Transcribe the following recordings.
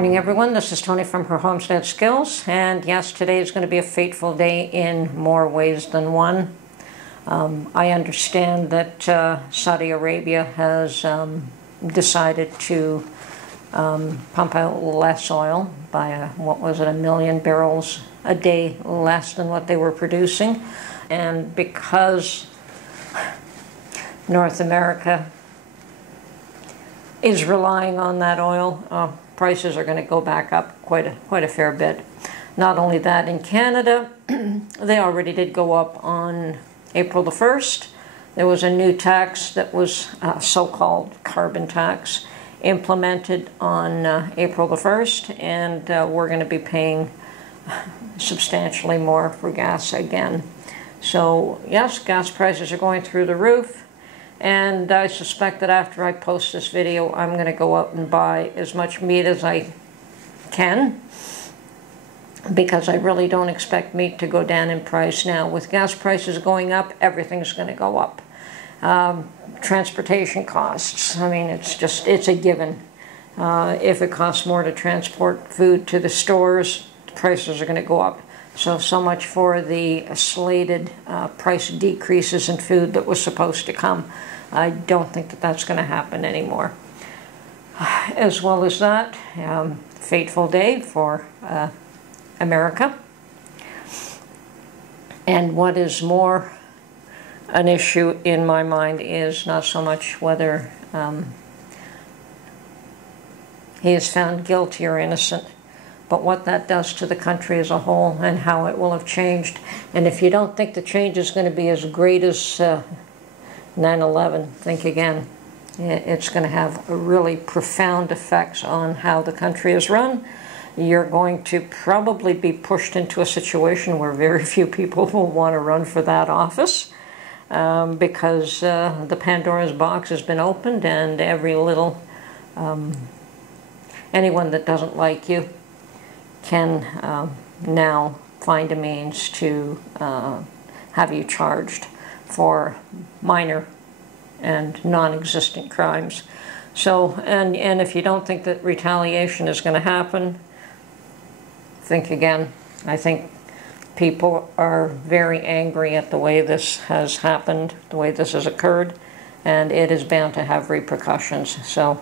morning, everyone. This is Tony from her Homestead Skills, and yes, today is going to be a fateful day in more ways than one. I understand that Saudi Arabia has decided to pump out less oil by, what was it, 1 million barrels a day less than what they were producing. And because North America is relying on that oil, prices are going to go back up quite a fair bit. Not only that, in Canada, they already did go up on April the 1st. There was a new tax that was so-called carbon tax implemented on April the 1st, and we're going to be paying substantially more for gas again. So yes, gas prices are going through the roof. And I suspect that after I post this video, I'm going to go out and buy as much meat as I can, because I really don't expect meat to go down in price now. With gas prices going up, everything's going to go up. Transportation costs, I mean, it's a given. If it costs more to transport food to the stores, the prices are going to go up. So much for the slated price decreases in food that was supposed to come. I don't think that that's going to happen anymore. As well as that, fateful day for America. And what is more an issue in my mind is not so much whether he is found guilty or innocent, but what that does to the country as a whole and how it will have changed. And if you don't think the change is going to be as great as 9/11, think again. It's going to have really profound effects on how the country is run. You're going to probably be pushed into a situation where very few people will want to run for that office, because the Pandora's box has been opened, and every little anyone that doesn't like you can now find a means to have you charged for minor and non-existent crimes. So, and if you don't think that retaliation is going to happen, think again. I think people are very angry at the way this has happened, the way this has occurred, and it is bound to have repercussions. So,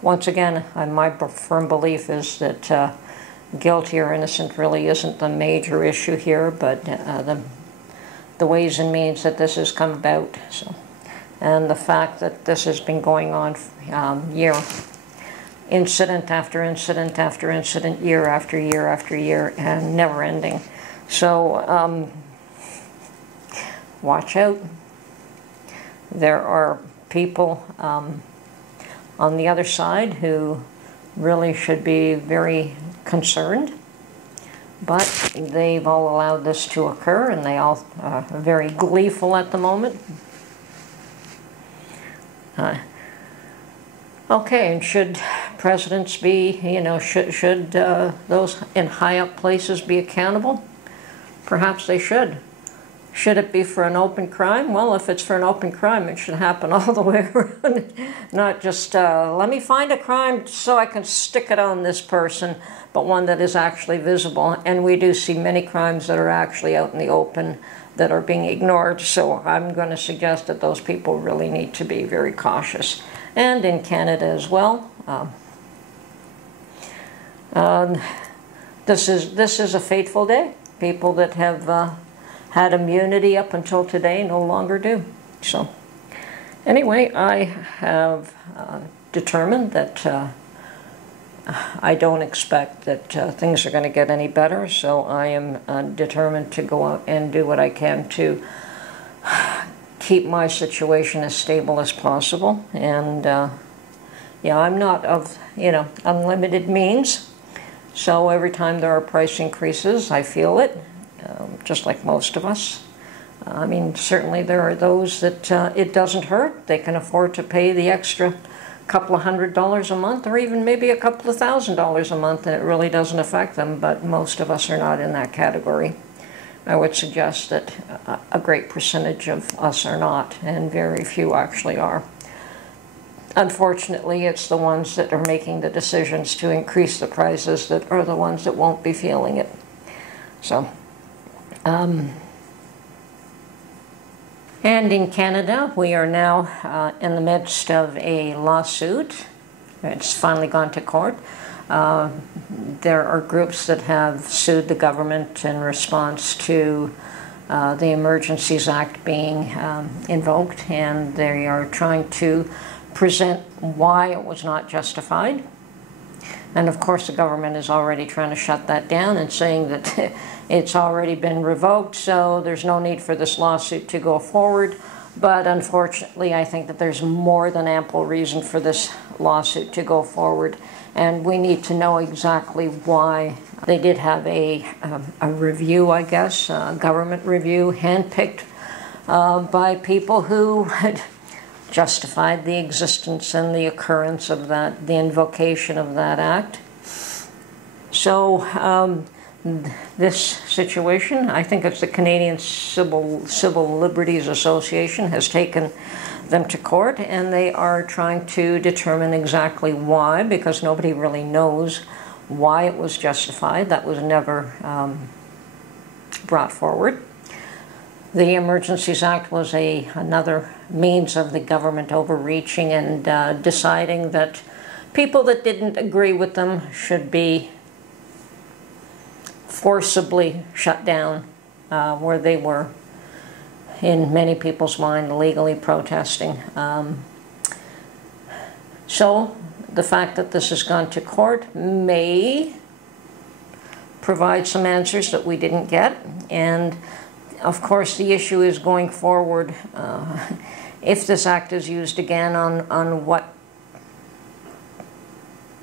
once again, my firm belief is that guilty or innocent really isn't the major issue here, but the ways and means that this has come about. So, and the fact that this has been going on incident after incident after incident, year after year after year, and never ending. So watch out. There are people on the other side who really should be very concerned, but they've all allowed this to occur, and they all are very gleeful at the moment. Okay, and should presidents be, should those in high up places be accountable? Perhaps they should. Should it be for an open crime? Well, if it's for an open crime, it should happen all the way around. Not just, let me find a crime so I can stick it on this person, but one that is actually visible. And we do see many crimes that are actually out in the open that are being ignored. So I'm going to suggest that those people really need to be very cautious. And in Canada as well. This is a fateful day. People that have had immunity up until today no longer do. So anyway, I have determined that I don't expect that things are going to get any better, so I am determined to go out and do what I can to keep my situation as stable as possible. And yeah, I'm not of unlimited means, so every time there are price increases, I feel it. Just like most of us. I mean, certainly there are those that it doesn't hurt. They can afford to pay the extra couple of $100s a month, or even maybe a couple of $1,000s a month, and it really doesn't affect them, but most of us are not in that category. I would suggest that a great percentage of us are not, and very few actually are. unfortunately, it's the ones that are making the decisions to increase the prices that are the ones that won't be feeling it. So, and in Canada, we are now in the midst of a lawsuit. It's finally gone to court. There are groups that have sued the government in response to the Emergencies Act being invoked, and they are trying to present why it was not justified. And of course the government is already trying to shut that down and saying that it's already been revoked, so there's no need for this lawsuit to go forward. But unfortunately, I think that there's more than ample reason for this lawsuit to go forward, and we need to know exactly why. They did have a review, I guess, a government review, handpicked by people who had justified the existence and the occurrence of that, the invocation of that act. So this situation, I think it's the Canadian Civil Liberties Association, has taken them to court, and they are trying to determine exactly why, because nobody really knows why it was justified. That was never brought forward. The Emergencies Act was another means of the government overreaching and deciding that people that didn't agree with them should be forcibly shut down where they were, in many people's mind, legally protesting. So the fact that this has gone to court may provide some answers that we didn't get, and of course the issue is going forward, if this act is used again, on what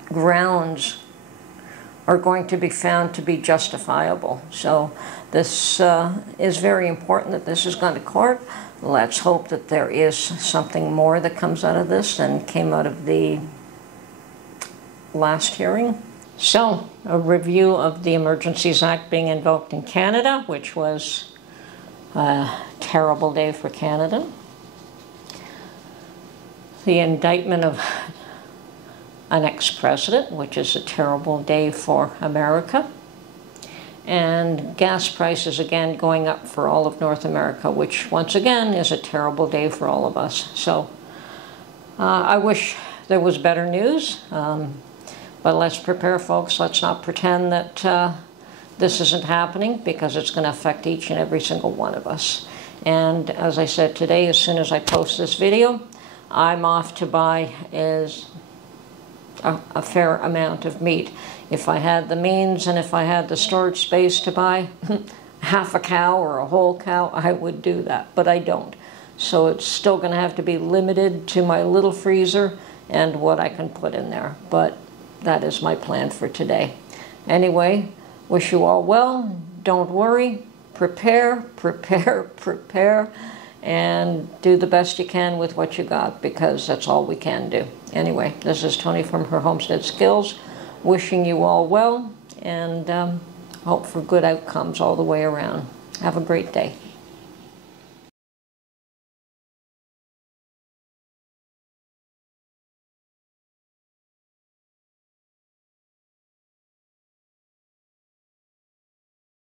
grounds are going to be found to be justifiable. So this is very important that this has gone to court. Let's hope that there is something more that comes out of this than came out of the last hearing. So, a review of the Emergencies Act being invoked in Canada, which was a terrible day for Canada. The indictment of an ex-president, which is a terrible day for America. And gas prices again going up for all of North America, which once again is a terrible day for all of us. So I wish there was better news, but let's prepare, folks. Let's not pretend that this isn't happening, because it's going to affect each and every single one of us. And as I said today, as soon as I post this video, I'm off to buy a fair amount of meat. If I had the means and if I had the storage space to buy half a cow or a whole cow, I would do that, but I don't. So it's still going to have to be limited to my little freezer and what I can put in there. But that is my plan for today. Anyway, wish you all well. Don't worry. Prepare, prepare, prepare, and do the best you can with what you got, because that's all we can do. Anyway, this is Tony from Her Homestead Skills, wishing you all well, and hope for good outcomes all the way around. Have a great day.